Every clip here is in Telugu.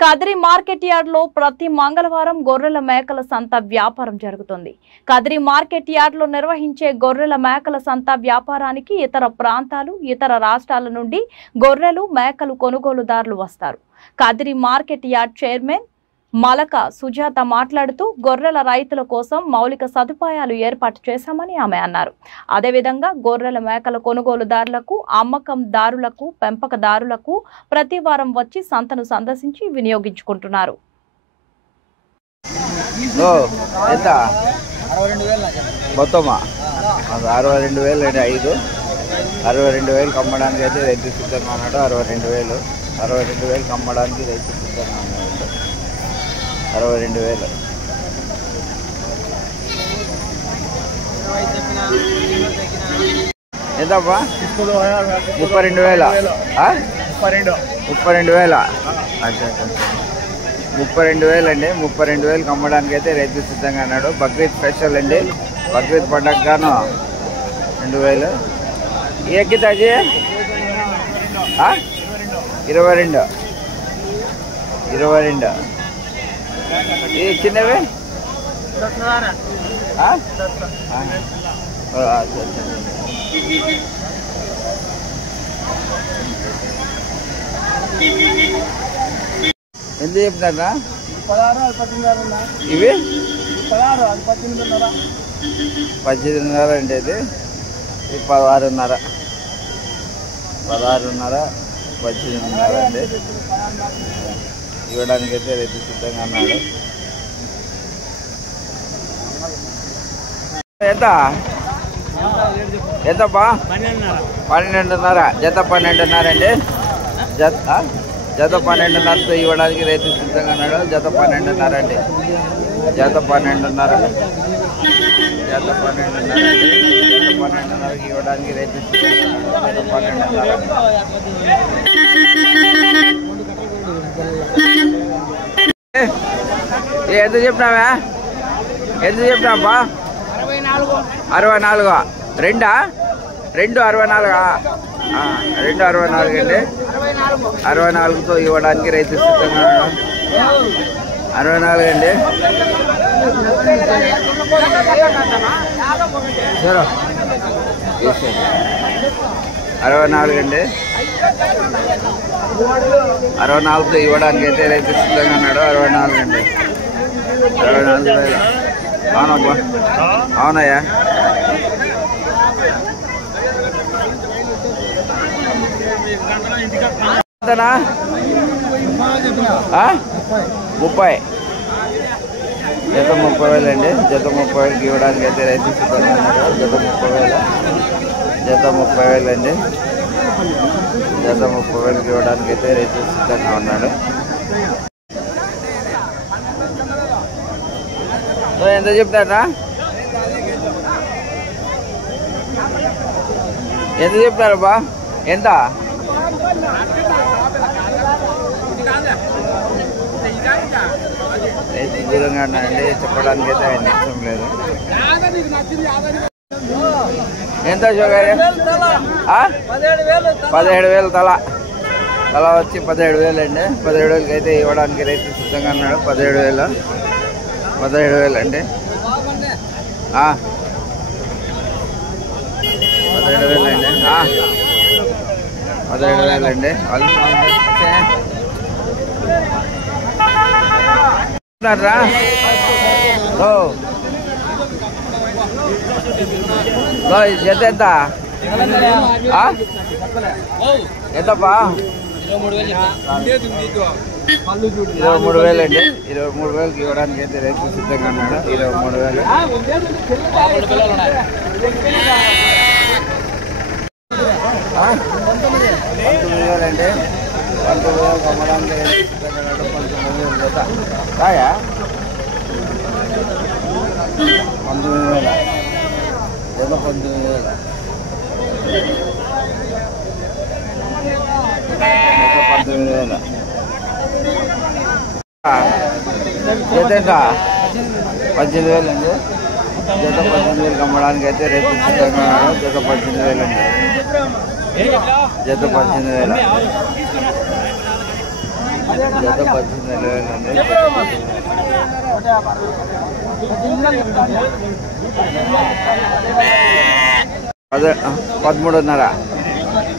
కదిరి మార్కెట్ యార్డ్ లో ప్రతి మంగళవారం గొర్రెల మేకల సంత వ్యాపారం జరుగుతుంది. కదిరి మార్కెట్ యార్డ్ లో నిర్వహించే గొర్రెల మేకల సంత వ్యాపారానికి ఇతర ప్రాంతాలు, ఇతర రాష్ట్రాల నుండి గొర్రెలు, మేకలు కొనుగోలుదారులు వస్తారు. Kadiri market yard chairman Malaka Sujatha మాట్లాడుతూ గొర్రెల రైతుల కోసం మౌలిక సదుపాయాలు ఏర్పాటు చేశామని ఆమె అన్నారు. అదేవిధంగా గొర్రెల మేకల కొనుగోలుదారులకు, అమ్మకందారులకు, పెంపకదారులకు ప్రతి వారం వచ్చి సంతను సందర్శించి వినియోగించుకుంటున్నారు. 62,000 అమ్మడానికి అయితే రైతు సిద్ధంగా ఉన్నాడు. 62,000 అమ్మడానికి రైతు సిద్ధంగా ఉన్నాడు. 62,000 ఎంతప్పా? 32,000 32,000 32,000 అండి. 32,000 అమ్మడానికి అయితే రైతు సిద్ధంగా అన్నాడు. బక్రీద్ స్పెషల్ అండి. బక్రీద్ పండగ గాను 2,000 ఏకితాజీ 22 ఈ చిన్నవి ఎంత చెప్తారా? ఇవి 18,500 అండి. ఇది 16,500 18,500 అండి. ఇవ్వడానికైతే రైతు సిద్ధంగా అన్నాడు. ఎంతప్పా? 12,500 జత 12,500 అండి. జత 12,500తో ఇవ్వడానికి రైతు సిద్ధంగా అన్నాడు. జత 12,500 అండి. జత 12,500 జత 12,500 అండి. జత 12,500కి ఇవ్వడానికి రైతు సిద్ధంగా అన్నాడు. జత 12,500 ఎంత చెప్పినావా? ఎంత చెప్పినావా? 64 2 64 అండి. 64తో ఇవ్వడానికి రైతు సిద్ధంగా ఉన్నాడు. 64 అండి. 64 అండి. 64తో ఇవ్వడానికి అయితే రైతు సిద్ధంగా ఉన్నాడు. 64 అండి. 64,000 అవునబ్బా? అవునయ్యా. ఎంతనా? 30 జత 30,000 అండి. జత 30,000కి ఇవ్వడానికి అయితే రైతు సిద్ధంగా ఉన్నాడు. జత 30,000 జత 30,000 అండి. జత 30,000కి ఇవ్వడానికి అయితే రైతు సిద్ధంగా ఉన్నాడు. ఎంత చెప్తారా? ఎంత చెప్తారు బా? ఎంత? రైతు దూరంగా ఉన్నాయండి. చెప్పడానికి అయితే ఆయన ఇష్టం లేదు. ఎంత షుగర్? 17,000 తల వచ్చి 17,000 అండి. 17,000కి అయితే ఇవ్వడానికి రైతు సిద్ధంగా ఉన్నాడు. 17,000 అండి. 17,000 అండి. 17,000 అండి. రా జత ఎంత? ఎంతప్పా? 23,000 అండి. 23,000కి ఇవ్వడానికి అయితే రైతు సిద్ధంగా ఉన్నాడు. 23,000 19,000 అండి. 19,000 అమ్మడానికి రైతు సిద్ధంగా ఉన్నాడు. 19,000 జత రాయా? 19,000 జత 19,000 19,000 జత ఎంత? 18,000 అండి. జత 18,000 అమ్మడానికి అయితే రైతు సిద్ధంగా ఉన్నాడు. జత 18,000 అండి. జత 18,000 జత 18,000 అండి. అదే 13.5.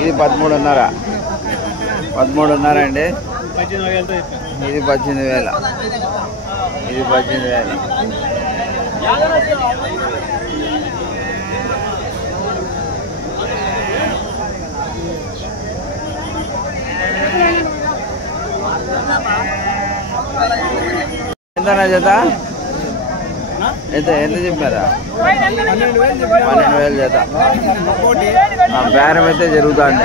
ఇది 13.5. 13.5 అండి. ఇది 18,000. ఇది 18,000. ఎంతనా జత? ఎంత చెప్పారా? 12,000 జత. బేరం అయితే జరుగుతుంది.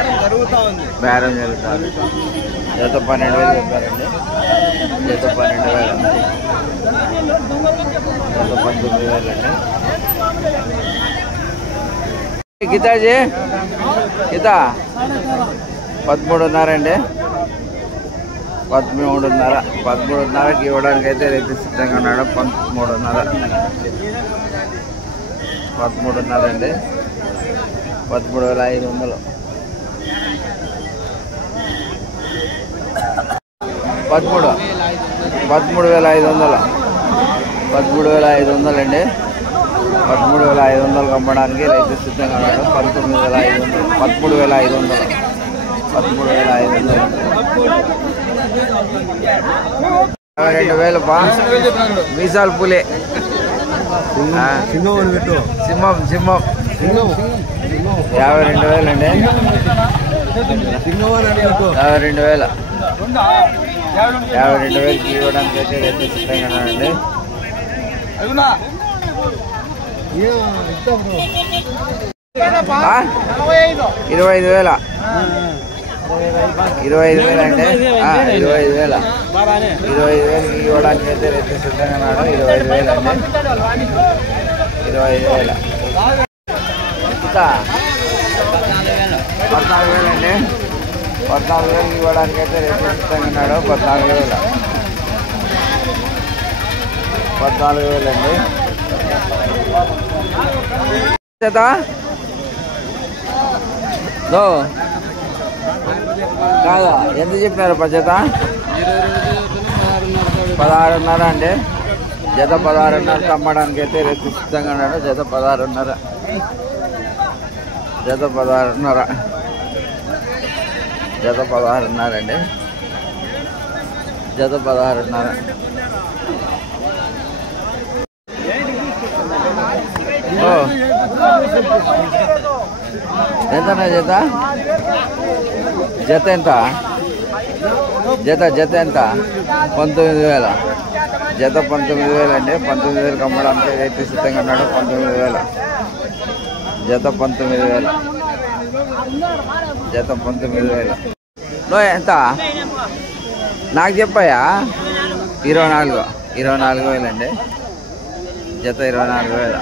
బేరం జరుగుతుంది. జత 12,000 చెప్పారండి. జత 12,000. జత 19,000 అండి. గీతాజీ గీత 13.5 అండి. 13.5కి ఇవ్వడానికి అయితే రైతు సిద్ధంగా ఉన్నాడు. 13.5 అండి. 13,500. 13,500. 13,500 అండి. 13,500 అమ్మడానికి రైతు సిద్ధంగా ఉన్నాడు. 19,500. 13,500. 13,500. 52,000 మీసాలు పులే. సింహం 52,000 అండి. 52,000. 52,000కి ఇవ్వడానికి అయితే రైతు సిద్ధంగా ఉన్నాడండి. 25,000. 25,000 అండి. 25,000. 25,000కి ఇవ్వడానికి అయితే రైతు సిద్ధంగా ఉన్నాడు. 25,000 అండి. 25,000. 14,000 అండి. 14,000కి ఇవ్వడానికి అయితే రైతు సిద్ధంగా ఉన్నాడు. 14,000. 14,000 అండి. జత కాదా? ఎంత చెప్పినారు జత? 16.5 అండి. జత 16.5 అమ్మడానికి అయితే రైతు సిద్ధంగా ఉన్నాడు. జత 16.5. జత 16.5. జత 16.5 అండి. జత 16.5. ఎంతనా జత? జత ఎంత? జత ఎంత? 19,000. జత 19,000 అండి. 19,000కి అమ్మడానికి రైతు సిద్ధంగా ఉన్నాడు. 19,000. జత 19,000. జత 19,000. ఎంత నాకు చెప్పాయా? 24,000 అండి. జత 24,000.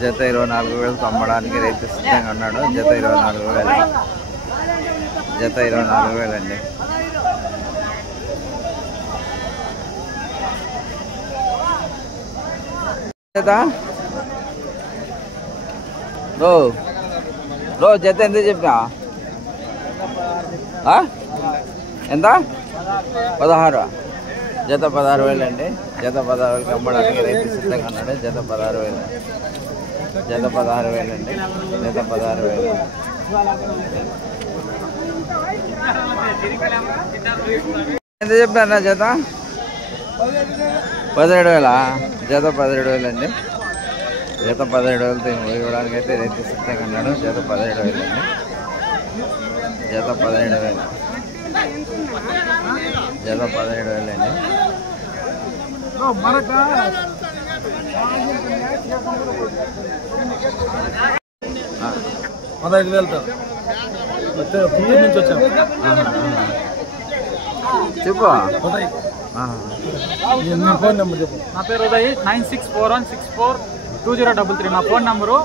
జత 24,000 అమ్మడానికి రైతు సిద్ధంగా ఉన్నాడు. జత 24,000. జత 24,000 అండి. జత జత ఎంత చెప్పినా? ఎంత? 16. జత 16,000 అండి. జత 16,000కి అమ్మడానికి రైతు సిద్ధంగా ఉన్నాడు. జత 16,000. జత 16,000 అండి. జత 16,000. ఎంత చెప్పారా జత? 17,000. జత 17,000 అండి. జత 17,000తో ఇవ్వడానికి అయితే రైతు సిద్ధంగా ఉన్నాడు. జత 17,000 అండి. జత 17,000. జత 17,000 అండి. 15,000తో నుంచి వచ్చాం. చెప్పు. ఫోన్ నెంబర్ చెప్పు. నా పేరు ఉదయ్. 9641642033 నా ఫోన్ నెంబరు.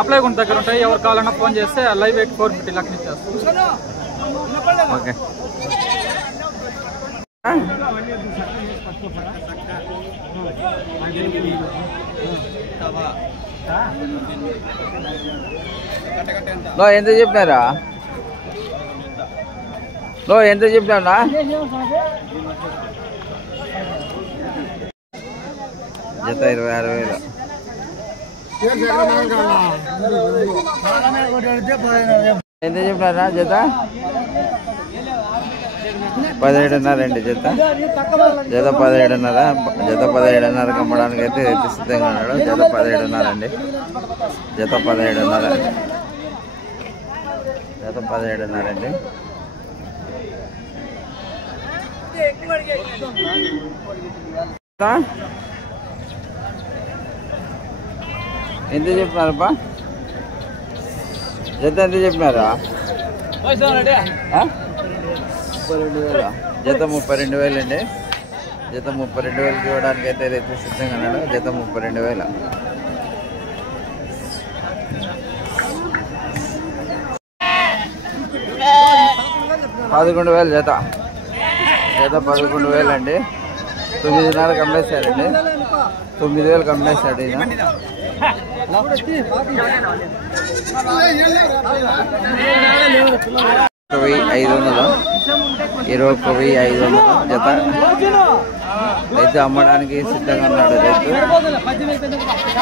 అప్లై గుంట దగ్గర ఉంటాయి. ఎవరు కావాలన్నా ఫోన్ చేస్తే లైవ్ 450 లక్షలు ఇచ్చేస్తాం. ఓకే. ఎంత చెప్పారా? ఎంత చెప్పినా జత 26,000. ఎంత చెప్పినారా జత? 17,500 అండి జత. జత 17,500. జత 17,500 అమ్మడానికి అయితే రైతు సిద్ధంగా ఉన్నాడు. జత 17,500 అండి. జత 17,500. జత 17,500 అండి. ఎంత చెప్పినారప్పా? జత ఎంత చెప్పినారా? 32,000. జత 32,000 అండి. జత 32,000కి ఇవ్వడానికి అయితే రైతు సిద్ధంగా ఉన్నాడు. జత 32,000. $11,000 జత. జత 11,000 అండి. 9,500 అమ్మేశారండి. 9,000 అమ్మేశాడు ఈయన. 21,500. 21,500 జత. రైతు అమ్మడానికి సిద్ధంగా ఉన్నాడు. రైతు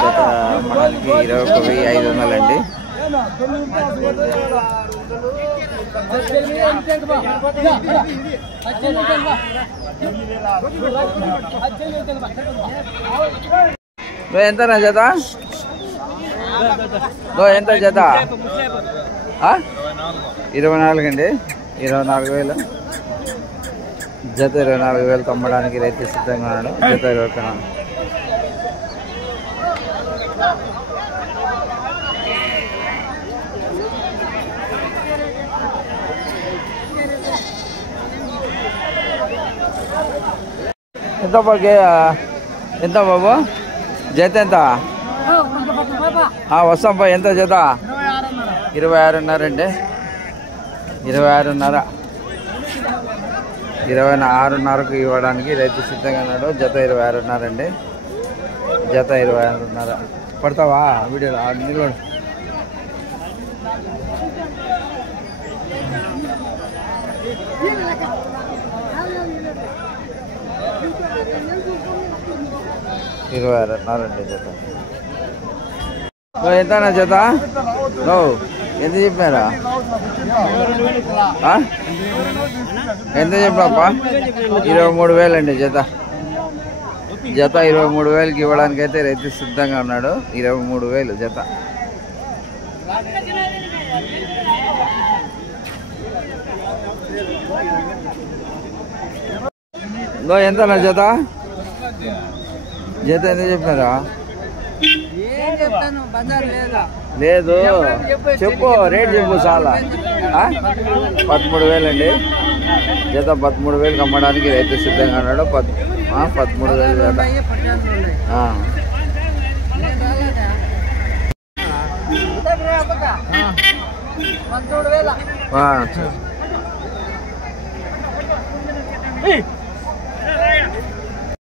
జత అమ్మడానికి 21,500 అండి. ఎంతనా జత? ఎంత జత? 24 అండి. 24,000. జత 24,000 అమ్మడానికి రైతు సిద్ధంగా ఉన్నాడు. జత 24. ఎంత ఎంత బాబు? జత ఎంత? వస్తాం పా. ఎంత జత? 26,500 అండి. 26,500. 26,500కు ఇవ్వడానికి రైతు సిద్ధంగా ఉన్నాడు. జత 26,500 అండి. జత 26,500. పడతావా వీడియోలో? నిలబడు. $26,500 జత. ఎంతనా జత? ఎంత చెప్పినారా? ఎంత చెప్పాపా? 23,000 అండి జత. జత 23,000కి ఇవ్వడానికి అయితే రైతు సిద్ధంగా ఉన్నాడు. 23,000 జత. ఎంతనా జత? జత ఎంత చెప్పినారా? లేదు చెప్పు, రేట్ చెప్పు చాలా. 13,000 అండి. జత 13,000కి అమ్మడానికి రైతు సిద్ధంగా ఉన్నాడు. 13,000 జత. $13,000.